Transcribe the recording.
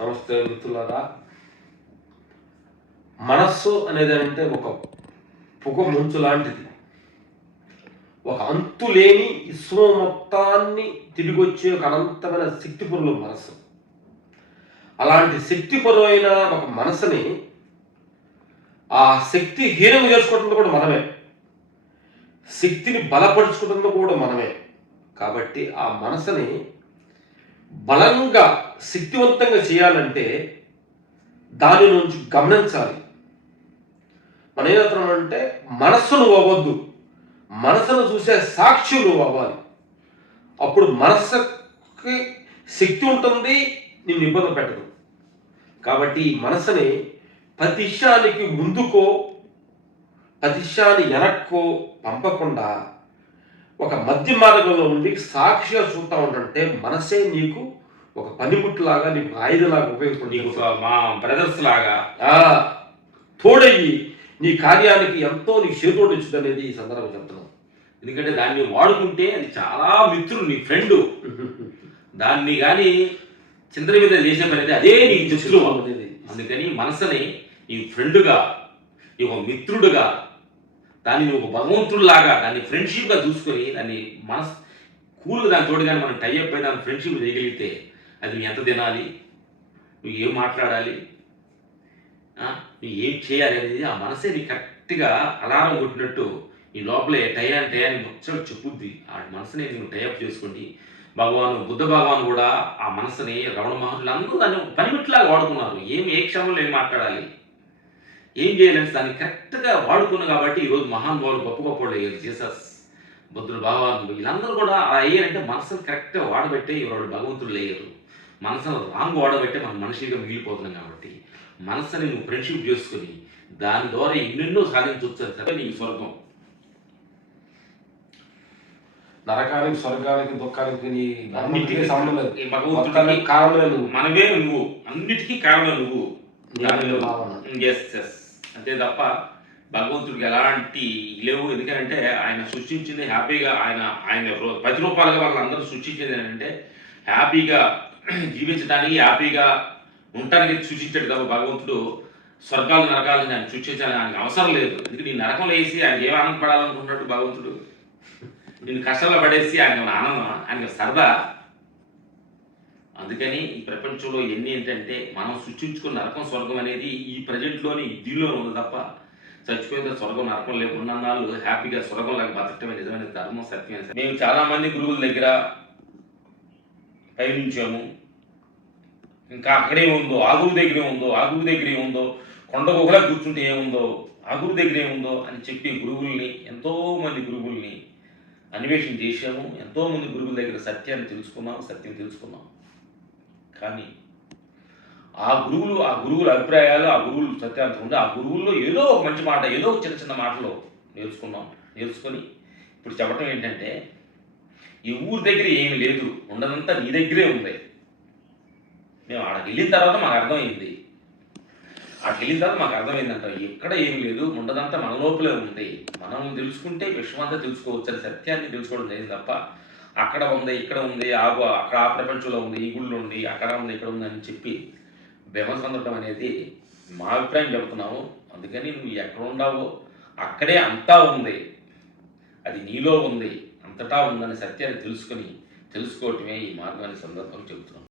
నమస్తే మిత్రులారా మనస్సు అనేది అంటే ఒక పొగ మంచు లాంటిది. ఒక అంతు లేని విశ్వం మొత్తాన్ని తిరిగి వచ్చే ఒక అనంతమైన శక్తిపరులు మనస్సు. అలాంటి శక్తిపరులైన ఒక మనసుని ఆ శక్తి హీనం చేసుకోవడంలో కూడా మనమే. శక్తిని బలపరుచుకోవడంలో కూడా మనమే. కాబట్టి ఆ మనసుని బలంగా శక్తివంతంగా చేయాలంటే దాని నుంచి గమనించాలి. మనం ఏమవుతున్నాం అంటే మనస్సు నువ్వు అవ్వద్దు మనసును చూసే సాక్షి నువ్వు అవ్వాలి అప్పుడు మనస్సుకి శక్తి ఉంటుంది నిన్ను ఇబ్బంది పెట్టదు. కాబట్టి ఈ మనసుని ప్రతి విషయానికి ముందుకో ప్రతిష్టాన్ని వెనక్కో పంపకుండా ఒక మధ్య మార్గంలో ఉండి సాక్షిగా చూస్తూ ఉంటుంటే మనసే నీకు ఒక పనిముట్టులాగా నీకు ఆయుధలాగా నీకు ఉపయోగపడి ఒక మా బ్రదర్స్ లాగా తోడయ్యి నీ కార్యానికి ఎంతో నీ చేతోడు వచ్చింది అనేది ఈ సందర్భం చెప్తున్నాం. ఎందుకంటే దాన్ని వాడుకుంటే అది చాలా మిత్రుడు నీ ఫ్రెండ్. దాన్ని కానీ చింతన మీద చేసే పని అయితే అదే నీకు శత్రువు అనేది. అందుకని మనసుని ఈ ఫ్రెండ్గా ఈ ఒక మిత్రుడుగా దాన్ని నువ్వు ఒక భగవంతుడిలాగా దాన్ని ఫ్రెండ్షిప్గా చూసుకొని దాన్ని మనస్ కూల్గా దాని తోడు కానీ మనం టైఅప్ అయి దాని ఫ్రెండ్షిప్ చేయగలిగితే అది నువ్వు ఎంత తినాలి? నువ్వు ఏం మాట్లాడాలి? నువ్వు ఏం చేయాలి అనేది ఆ మనసే నీ కరెక్ట్గా అలారం కొట్టినట్టు ఈ లోపలే టయాన్ని టయాన్ని ముచ్చట చెప్పుద్ది. ఆ మనసుని నువ్వు టైఅప్ చేసుకోండి. భగవాన్ బుద్ధ భగవాన్ కూడా ఆ మనసుని రమణ మహర్షులు అందరూ దాన్ని పనిమిట్లాగా వాడుకున్నారు. ఏం ఏ క్షమంలో ఏం మాట్లాడాలి? ఏం చేయాలని దాన్ని కరెక్ట్గా వాడుకున్నారు కాబట్టి ఈరోజు మహానుభావులు గొప్ప గొప్ప వాళ్ళు అయ్యారు. జీసస్ బుద్ధుడు భగవాన్ వీళ్ళందరూ కూడా అలా అయ్యారంటే మనసును కరెక్ట్గా వాడబట్టే ఎవరు భగవంతులు అయ్యారు. మనసును రాంగ్ వాడబట్టే మనం మనిషిగా మిగిలిపోతున్నాం కాబట్టి మనసుని నువ్వు ఫ్రెండ్షిప్ చేసుకుని దాని ద్వారా ఎన్నెన్నో సాధించవచ్చు సరే నీకు స్వర్గం. నరకానికి స్వర్గానికి దుఃఖానికి నీ అన్నిటికీ నువ్వు మనమే నువ్వు. అన్నిటికీ కారణం నువ్వు. నీ. ఎస్ ఎస్ అంతే తప్ప భగవంతుడికి ఎలాంటి లేవు. ఎందుకంటే ఆయన సృష్టించింది హ్యాపీగా ఆయన ఆయన రూ- ప్రతిరూపాలుగా వాళ్ళందరూ సృష్టించింది ఏంటంటే హ్యాపీగా జీవించడానికి హ్యాపీగా ఉండటానికి సృష్టించాడు తప్ప భగవంతుడు స్వర్గాలు నరకాలని ఆయన సృష్టించాలని ఆయనకు అవసరం లేదు. ఎందుకంటే నీ నరకంలో వేసి ఆయన ఏం ఆనందపడాలనుకుంటున్నాడు భగవంతుడు? నేను కష్టాల్లో పడేసి ఆయన ఆనందం ఆయన సరదా అందుకని ఈ ప్రపంచంలో ఎన్ని ఏంటంటే మనం సృష్టించుకున్న నరకం స్వర్గం అనేది ఈ ప్రజెంట్లోని దీనిలో ఉంది తప్ప చచ్చిపోయిన స్వర్గం నరకం లేకుండా నాళ్ళు హ్యాపీగా స్వర్గం లాగా బతకటమే నిజమైన ధర్మం సత్యం. మేము చాలామంది గురువుల దగ్గర పయనించాము ఇంకా అక్కడే ఉందో ఆ గురువు దగ్గరే ఉందో ఆ గురువు దగ్గరే ఉందో కొండ గుహలా కూర్చుంటే ఏముందో ఆ గురువు దగ్గర ఏముందో అని చెప్పి గురువుల్ని ఎంతోమంది గురువుల్ని అన్వేషణ చేశాము. ఎంతోమంది గురువుల దగ్గర సత్యాన్ని తెలుసుకున్నాం సత్యం తెలుసుకున్నాం కానీ ఆ గురువులు ఆ గురువుల అభిప్రాయాలు ఆ గురువులు సత్యాంతం ఉంది. ఆ గురువుల్లో ఏదో ఒక మంచి మాట ఏదో ఒక చిన్న చిన్న మాటలు నేర్చుకున్నాం నేర్చుకొని ఇప్పుడు చెప్పడం ఏంటంటే ఈ ఊరి దగ్గర ఏమి లేదు. ఉండదంతా నీ దగ్గరే ఉంది. మేము ఆడకి వెళ్ళిన తర్వాత మాకు అర్థమైంది. అక్కడికి వెళ్ళిన తర్వాత మాకు అర్థమైందంట ఎక్కడ ఏమి లేదు. ఉండదంతా మన లోపలే ఉంది. మనం తెలుసుకుంటే విశ్వమంతా తెలుసుకోవచ్చు అని సత్యాన్ని తెలుసుకోవడం జరిగింది తప్ప అక్కడ ఉంది ఇక్కడ ఉంది ఆ అక్కడ ఆ ప్రపంచంలో ఉంది ఈ గుళ్ళు ఉంది అక్కడ ఉంది ఇక్కడ ఉంది అని చెప్పి భ్రమ అనేది మా అభిప్రాయం చెబుతున్నాము. అందుకని నువ్వు ఎక్కడ ఉన్నావో అక్కడే అంతా ఉంది. అది నీలో ఉంది అంతటా ఉందని సత్యాన్ని తెలుసుకొని తెలుసుకోవటమే ఈ మార్గాన్ని సందర్భంగా చెబుతున్నాం.